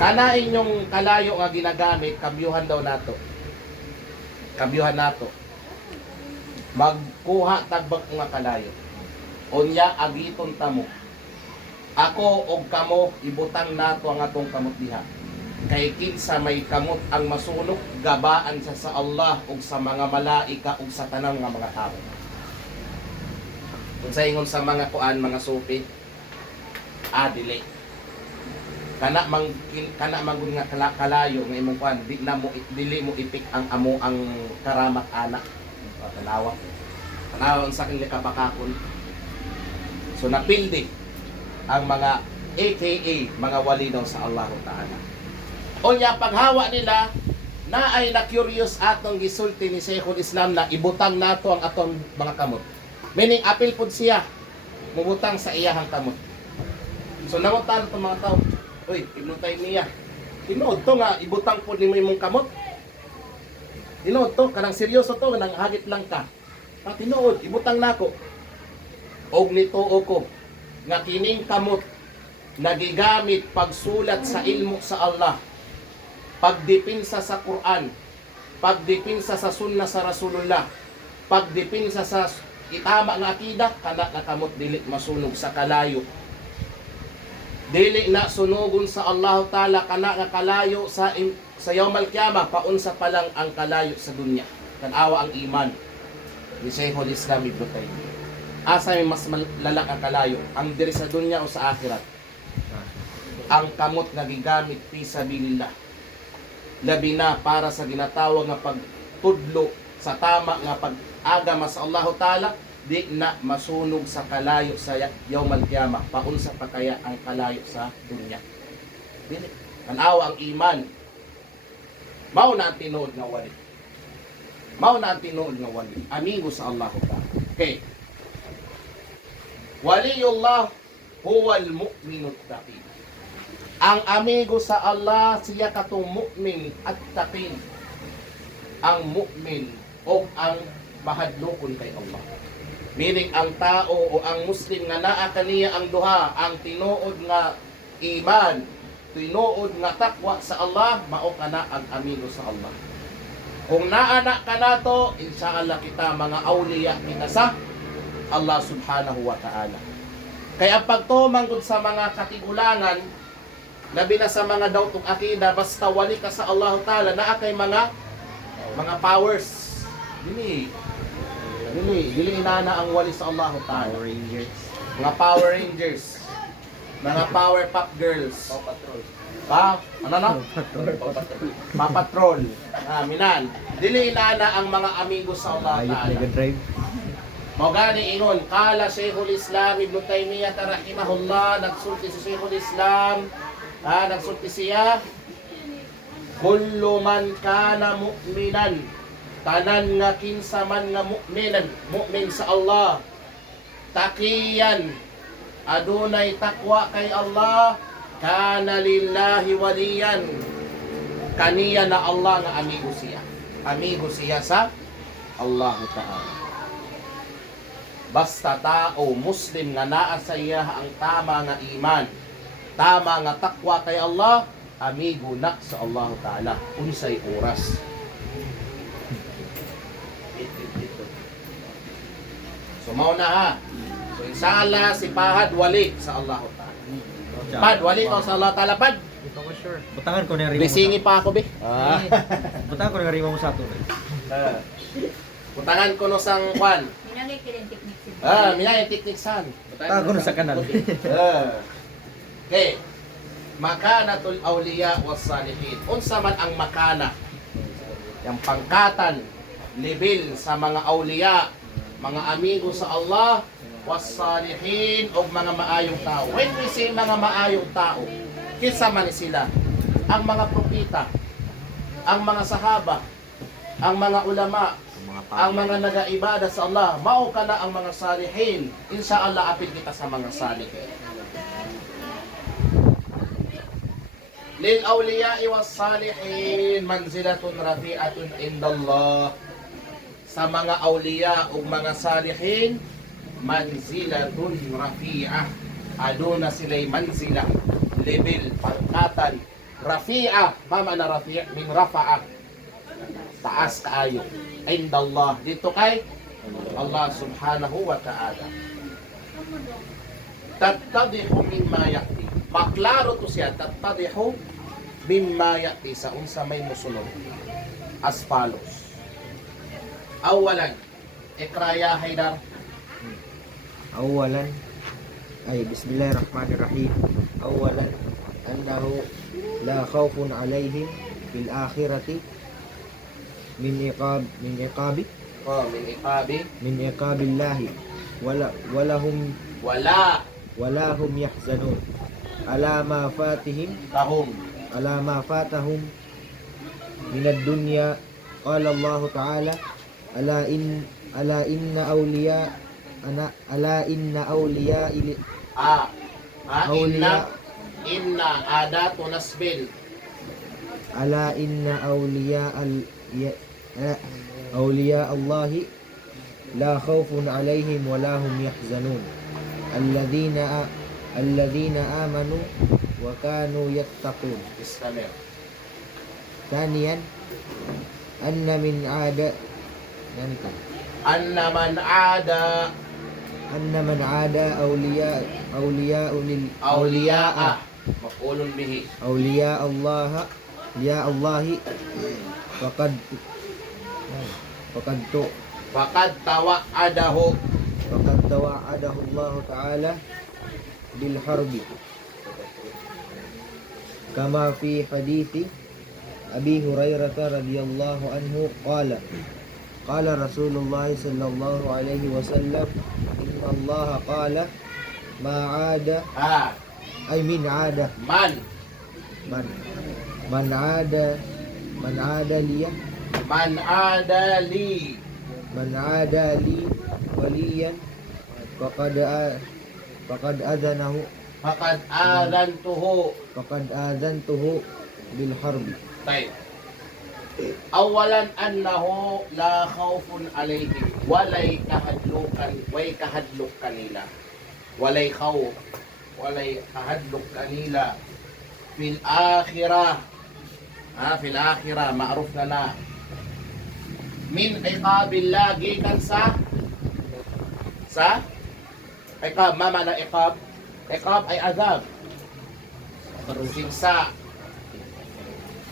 Kana inyong kalayo nga ginagamit, kambyuhan daw nato. Kambyuhan nato. Magkuha tagbak nga kalayo. Unya agiton tamo. Ako og kamo ibutang nato ang atong kamot diha. Kay kinsa may kamot ang masunog, gabaan siya sa Allah ug sa mga malaika ug sa tanang nga mga tao. Kung sa ingon sa mga kuan, mga Sufi, dili. Kana man nga kalayo nga imong kuan, dili mo ipik ang amo ang karamat ana. Tanawa unsa kang likabakakon. So napildi ang mga AKA mga wali daw sa Allah Ta'ala. Unya paghawa nila na ay na-curious atong gisulti ni Sheikhul Islam na ibutang nato ang atong mga kamot. Meaning apil pud siya mubutang sa iyahang kamot. So nangutan to mga tao, "Uy, Ibn Taymiyyah, tinuod to nga ibutang pud nimo imong kamot?" Tinuod to, kanang seryoso to, kanang hagit lang ka. Tinuod, ibutang nako. Og nituo ko nga kining kamot nagigamit pagsulat sa ilmu sa Allah, pagdipinsa sa Quran, pagdipinsa sa sunna sa Rasulullah, pagdipinsa sa itama nga akida, kana nakamot dili masunog sa kalayo. Dili na sunugon sa Allah Ta'ala kana nga kalayo sa Yawmal Qiyamah, paunsa pa lang ang kalayo sa dunya. Tanawa ang iman ni Sheikhul Islam Ibn Taymiyyah. Asa may mas lalak ang kalayo, ang diri sa dunya o sa akhirat? Ang kamot nga gigamit fi sabilillah. labi na para sa ginatawag nga pagtudlo sa tama nga pag-agama sa Allahu Ta'ala, di na masunog sa kalayo sa yawmal qiyamah. Paunsa pa kaya ang kalayo sa dunya? Dili. Tanawa ang iman. Mao na ang tinuod nga wali. Mao na ang tinuod nga wali. Amigo sa Allahu Ta'ala. Okay. Waliyullah huwal mu'minut taqi. Ang amigo sa Allah siya katong mu'min at taqi. Ang mu'min o ang mahadlokon kay Allah. Meaning ang tao o ang Muslim nga naa kaniya ang duha, ang tinuod nga iman, tinuod nga takwa sa Allah, mao kana ang amigo sa Allah. Kung naana ka nato, inshallah kita mga awliya kita sa Allah subhanahu wa ta'ala. Kaya ang pagtumanggod sa mga katigulangan, labi na sa mga daw tung akida, basta wali ka sa Allah ta'ala, naa kay mga powers. Dili inana ang wali sa Allah ta'ala. Power Rangers. Mga Power Rangers, mga Power Pop Girls, ano na? Papatrol. Minan. Dili inana ang mga amigo sa Allah Ayot ta'ala. Mega Drive. Mao gani ingon, kala Sheikhul Islam Ibn Taymiyyah rahimahullah, nagsulti si Sheikhul Islam, nagsulti siya, kullu man kana mu'minan, tanan nga kinsa man nga mu'min sa Allah, taqiyan, adunay takwa kay Allah, kana lillahi waliyan, kaniya na Allah nga amigo siya. Amigo siya sa Allah Ta'ala. Basta tao, Muslim nga naa sa iya ang tama nga iman, tama nga takwa kay Allah, amigo na sa Allah Ta'ala. Unsay oras. So mao na ha. So inshallah si Pahad wali sa Allah Ta'ala. Pad, wali ka sa Allah Ta'ala, Pad. Ito ko sure. Butangan ko na yung rima mo Bisingi pa ako, be. Butangan ko na yung rima mo sa ato. Butangan ko no sang kwan. Minangay ka rin technique si Minay yung teknik san. Tago na sa kanal. Okay. Makanatul awliya was salihin. Unsa man ang makana? Yang pangkatan, level sa mga awliya, mga amigo sa Allah, was salihin o mga maayong tao. When we say mga maayong tao, kinsa man sila? Ang mga propeta, ang mga sahaba, ang mga ulama, ang mga nagaibada sa Allah, mao kana ang mga salihin. Inshallah apit kita sa mga salihin. Lil awliya'i was salihin manzilatun rafi'atun indallah. Sa mga awliya ug mga salihin, manzilatun rafi'ah. Aduna sila'y manzila, level, pangkatan. Rafi'ah, mama na rafi' min rafa'ah. Taas kaayo. Indallah, dito kay Allah subhanahu wa ta'ala. Tattadihu mimma ya'ti. Paklaro to siya, tattadihu mimma ya'ti, sa unsa may musunod. As follows. Awalan, ikraya Haydar. Awalan ay bismillahirrahmanirrahim. Awalan annahu la khawfun alaihim fil akhirati min iqabi Min iqabi. min iqabillahi walahum wala hum yahzanun ala ma fatihim Kahum. ala ma fatahum min ad-dunya. Qala Allah ta'ala ala inna awliya Inna adatu nasbil. ala inna awliya Allahi la khawfun alayhim wa la hum yahzanun alladhina amanu wa kanu yattaqun. Istamir. Thaniyan anna min ada Anna man ada awliya awliya'a. Maf'ulun bihi. awliya Allahi faqad Tawa'adahu. tawa'adahu Allah ta'ala bil harbi kama fi hadithi أبي هريرة رضي الله عنه قال قال رسول الله صلى الله عليه وسلم إن الله قال ما عاد أي من عاد من عاد لي Man adali. من عادى لي وليا فقد أذنه Faqad adantuhu. بالحرب. Tayo. Awalan annahu la khawfun alayhim. Walay kahadlok kanila. Walay khawf. Walay kahadlok kanila. Fil akhirah. Fil akhirah. Ma'ruf na. Min iqabillah. Gikan sa iqab. Ma mana iqab? Iqab ay azab. Siksa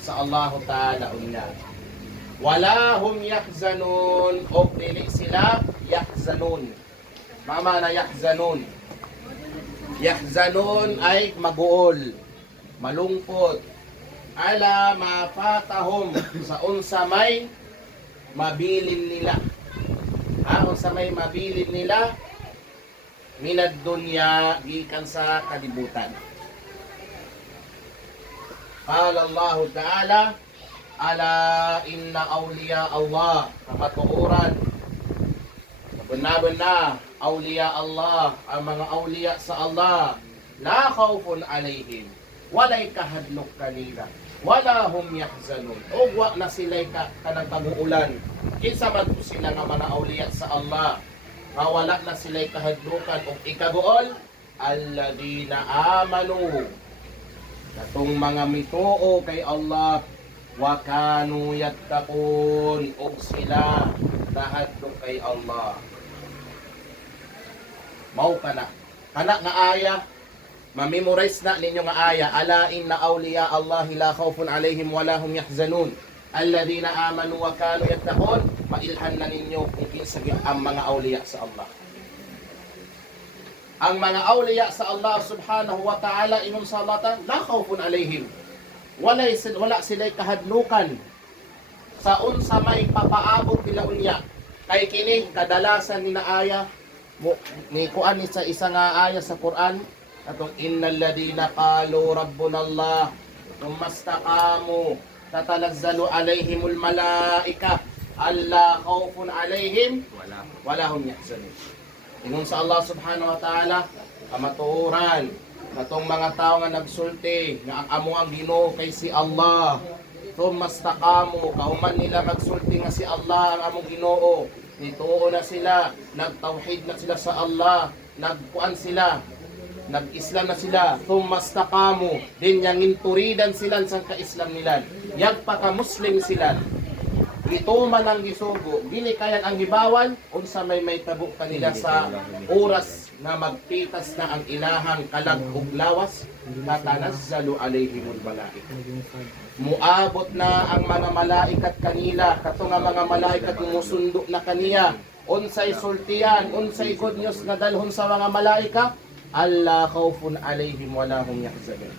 sa Allah Ta'ala unya. Wala hum yahzanun. O dili sila yahzanun. Mama na yahzanun. Yahzanun ay maguol, malungkot. Ala ma fatahum. Sa unsa may mabilin nila. Unsa may mabilin nila minad dunya gikan sa kalibutan. Qala Allah Ta'ala, ala inna awliya Allah, kamatukuran, benar-benar awliya Allah, ang mga awliya sa Allah, la khawfun alayhim, walay kahadlok kanila, wala hum yahzanun, ugwa na sila'y kanang pag-uulan, kinsa man po sila nga mga awliya sa Allah, nga wala na sila'y kahadlokan, o ikaguol, alladina amanu, katong mga mituo kay Allah, wa kanu yattaqun, og sila nahadlok kay Allah. Mao kana nga aya, ma-memorize na ninyo nga aya, ala inna awliya Allah la khawfun alaihim wa la hum yahzanun alladhina amanu wa kanu yattaqun. Mailhan na ninyo kung kinsa gid ang mga awliya sa Allah. Ang mga awliya sa Allah subhanahu wa ta'ala ingon sa Allah, la khawfun alayhim. Wala sila'y kahadlukan sa unsa may papaabot nila unya. Kay kini kadalasan ni naaya ni kuan ni sa isa nga aya sa Quran atong innal ladina qalu rabbuna Allah thumma istaqamu tatanazzalu alaihimul malaika alla khawfun alaihim wala hum yahzanun. Ingon sa Allah subhanahu wa ta'ala, kamatuoran, katong mga tao nga nagsulti, nga amo ang Ginoo kay si Allah, tumastaqamu, kauman nila magsulti nga si Allah ang among Ginoo, nituo na sila, nagtawhid na sila sa Allah, nagkuan sila, nag-Islam na sila, tumastaqamu, din yang inturidan sila sa ka-Islam nila, yagpaka-Muslim sila, ito man ang gisugo, dili kayan ang gibawan, unsa may tabo kanila sa oras na magpitas na ang ilahang kalag ug lawas, tatanazzalu alaihimul malaika. Muabot na ang mga malaikat kanila, kato nga mga malaikat musundo na kaniya, unsay sultiyan, unsay good news na dalhon sa mga malaika, alla khawfun alaihim wala hum yahzanun.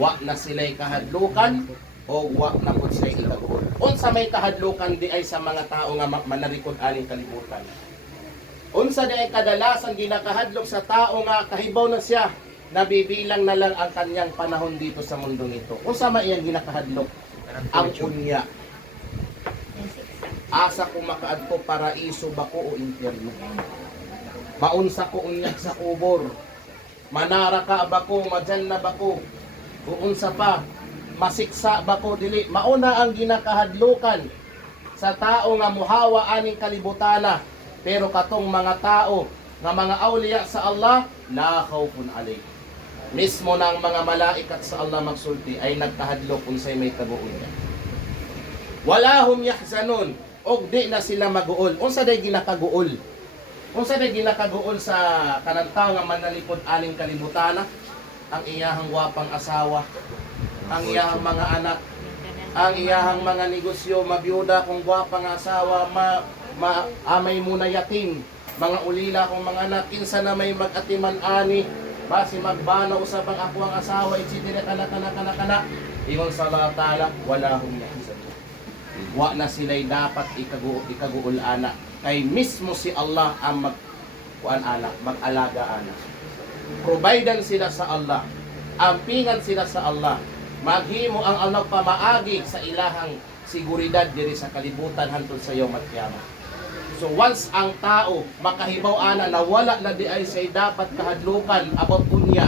Wa na sila'y kahadlukan, o wa na po siya ikaguol. Unsa may kahadlukan di ay sa mga tao nga manarikod aning kalibutan. Unsa di ay kadalasan ginakahadlok sa tao nga kahibaw na siya, nabibilang na lang ang kanyang panahon dito sa mundo nito. Unsa may iyang ginakahadlok? Ang unya. Asa ko makaadto paraiso ba ko o impyerno? Maunsa ko unya sa kubor? Manara ka ba ko, madyan na ba ko? Unsa pa? Masiksa ba ko dili? Mauna ang ginakahadlukan sa tao nga muhawa aning kalibutana, pero katong mga tao nga mga awliya sa Allah, la khawfun alayhim. Mismo na ang mga malaikat sa Allah magsulti ay nagkahadlok unsay may tabuon niya. Wala hum yahzanun, og di na sila maguol. Unsa day ginakaguol? Unsa day ginakaguol sa kanang tao nga manalipod aning kalibutana? Ang iyahang gwapang asawa, ang iyahang mga anak, ang iyahang mga negosyo, mabiyuda kung gwapang asawa, amay muna yatim, mga ulila kung mga anak, kinsa na may mag-atiman ani, basi magbana usapang ako ang asawa, itsidire kana. Ingon sa Allah Ta'ala, wala hum yahzanun. Wa na sila'y dapat ikaguol ana. Kay mismo si Allah ang mag-alaga ana. Providan sila sa Allah. Ampingan sila sa Allah. Maghimo ang Allah pamaagi sa ilahang seguridad diri sa kalibutan hantod sa Yawm al-Qiyamah. So once ang tao makahibaw ana na wala na di ay say dapat kahadlukan about unya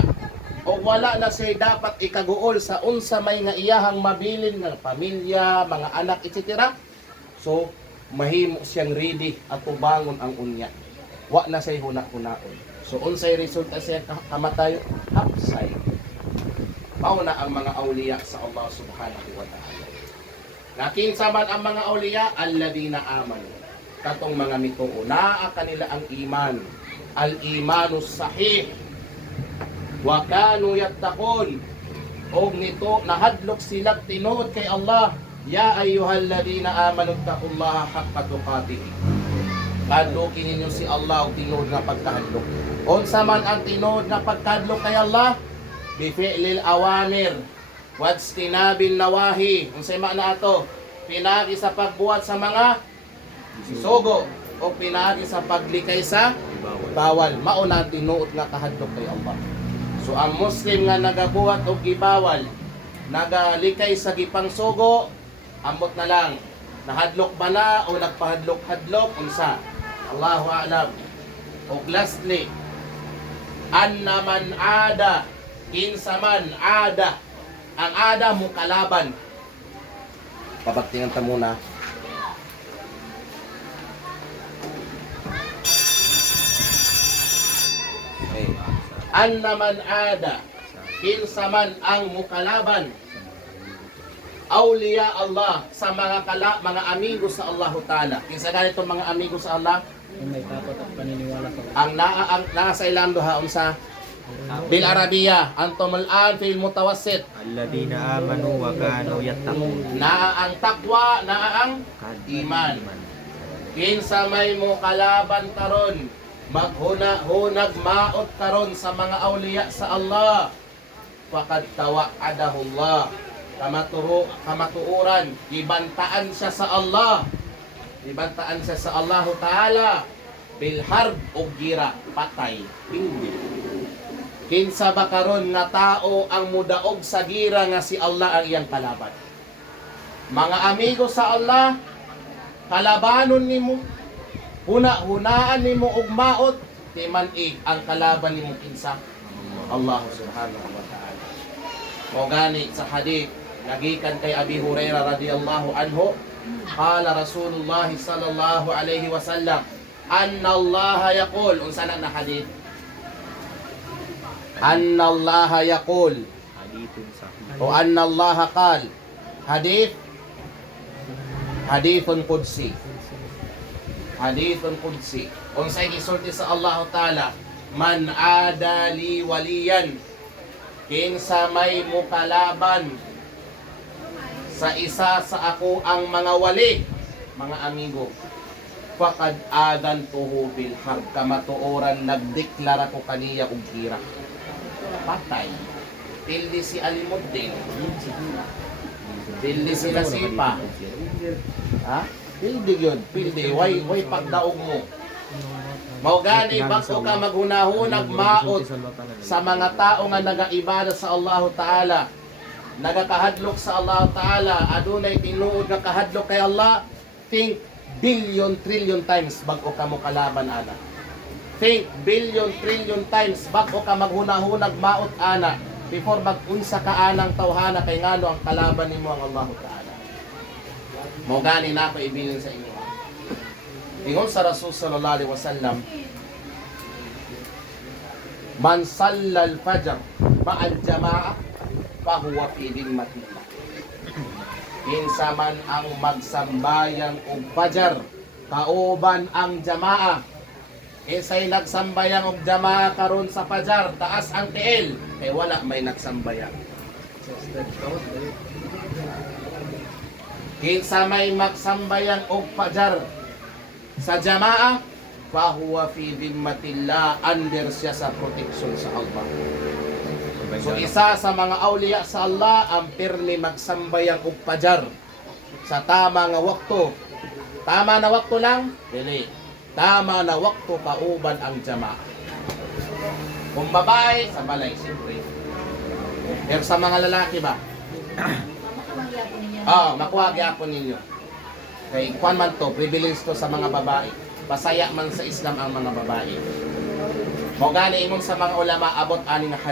o wala na say dapat ikaguol sa unsa may nga iyahang mabilin nga pamilya, mga anak, etc. So mahimo siyang ready at tubangon ang unya. Wa na say huna-hunaon. So unsay resulta siya kamatay? Hapsay. Mao na ang mga awliya sa Allah subhanahu wa ta'ala. Nakinsa man ang mga awliya, alladina amanu. Katong mga mituo, naa kanila ang iman. Al-imanus sahih. Wa kanu yattaqun. Og nito, nahadlok sila tinuod kay Allah. Ya ayyuhalladina amanu taqullaha haqqa tuqatih. Kadlokin ninyo si Allah og tinuod nga pagkahadlok. Unsa man ang tinuod nga pagkahadlok kay Allah? Bifi'lil awamir wajtinabin nawahi. Unsay maana ato? Pinagi sa pagbuhat sa mga sugo o pinagi sa paglikay sa bawal. Mao na tinuod nga kahadlok kay Allah. So ang Muslim nga nagabuhat og gibawal, nagalikay sa gipang sugo, ambot na lang nahadlok ba na o nagpahadlok-hadlok unsa? Allahu a'lam. O lastly, anna man ada kinsaman ada. Ang ada mo kalaban. Pabagtingan ta muna. Okay. Anna man ada kinsaman ang mukalaban. Awliya Allah sa mga amigo sa Allah Ta'ala. Kinsa ganito mga amigo sa Allah? Kung may takot at paniniwala sa Ang nasa ilang duha unsa? Bil Arabiya, antum al-an fil mutawassit. Alladina amanu wa kanu yattaqun. Naa ang takwa, naa ang iman. Kinsa may mo kalaban karon, maghuna-hunag maot karon sa mga awliya sa Allah. Faqad tawa'adahu Allah. Kamatuuran, ibantaan siya sa Allah. Ibantaan siya sa Allah Ta'ala. Bil harb o gira, patay, hindi. Kinsa ba karon nga tao ang mudaog sa gira nga si Allah ang iyang kalaban? Mga amigo sa Allah, kalabanon nimo, hunaan nimo og maot, timan-ig ang kalaban nimo kinsa? Allah subhanahu wa ta'ala. Mo gani sa hadith nagikan kay Abi Hurairah radhiyallahu anhu, qala Rasulullah sallallahu alaihi wasallam, anna Allah yaqul, unsa na hadith? Anna Allah yaqul, Hadithun sahih. o anna Allah qal, hadithun qudsi. Hadithun qudsi. Unsay gisulti sa Allah Ta'ala, man adali waliyan, kinsa may mukalaban sa isa sa ako ang mga wali, mga amigo, faqad adantuhu bil harb. Kamatuoran nagdeklara ko kaniya og gira. Patay. Pildi si Alimuddin. Pildi si Nasipa. Ha? Pildi yun. Pildi. Way pagdaog mo. Mao gani bako ka maghunahunag maot sa mga tao nga nagaibada sa Allah Ta'ala. Nagakahadlok sa Allah Ta'ala. Adunay tinuod nga kahadlok kay Allah. Think billion, trillion times bago ka mo kalaban ana. Think billion, trillion times bago ka maghunahunag maot ana before mag-unsa ka anang tawhana kay ngano ang kalaban nimo ang Allah Ta'ala. Mo gani na ko ibilin sa inyo. Ingon sa Rasul sallallahu alaihi wasallam, man sallal fajr ma'al jama'a fa huwa fi dhimmatillah. Kinsa man ang magsambayang og fajar kauban ang jama'a, isay nagsambayang og jama'a karon sa fajar, taas ang tiil, kay wala may nagsambayang. Kinsa may magsambayang og fajar sa jama'a, fa huwa fi dhimmatillah, under siya sa protection sa Allah. So isa sa mga awliya sa Allah ang pirmi magsambayang og pajar sa tama nga wakto. Tama na wakto lang, dili. Tama na wakto kauban ang jama. Kung babae, sa balay, siyempre. Pero sa mga lalaki ba? Makuha gyapon ninyo. Kay kwan man to, privilege to sa mga babae. Pasaya man sa Islam ang mga babae. Mo gani ingon sa mga ulama abot ani nga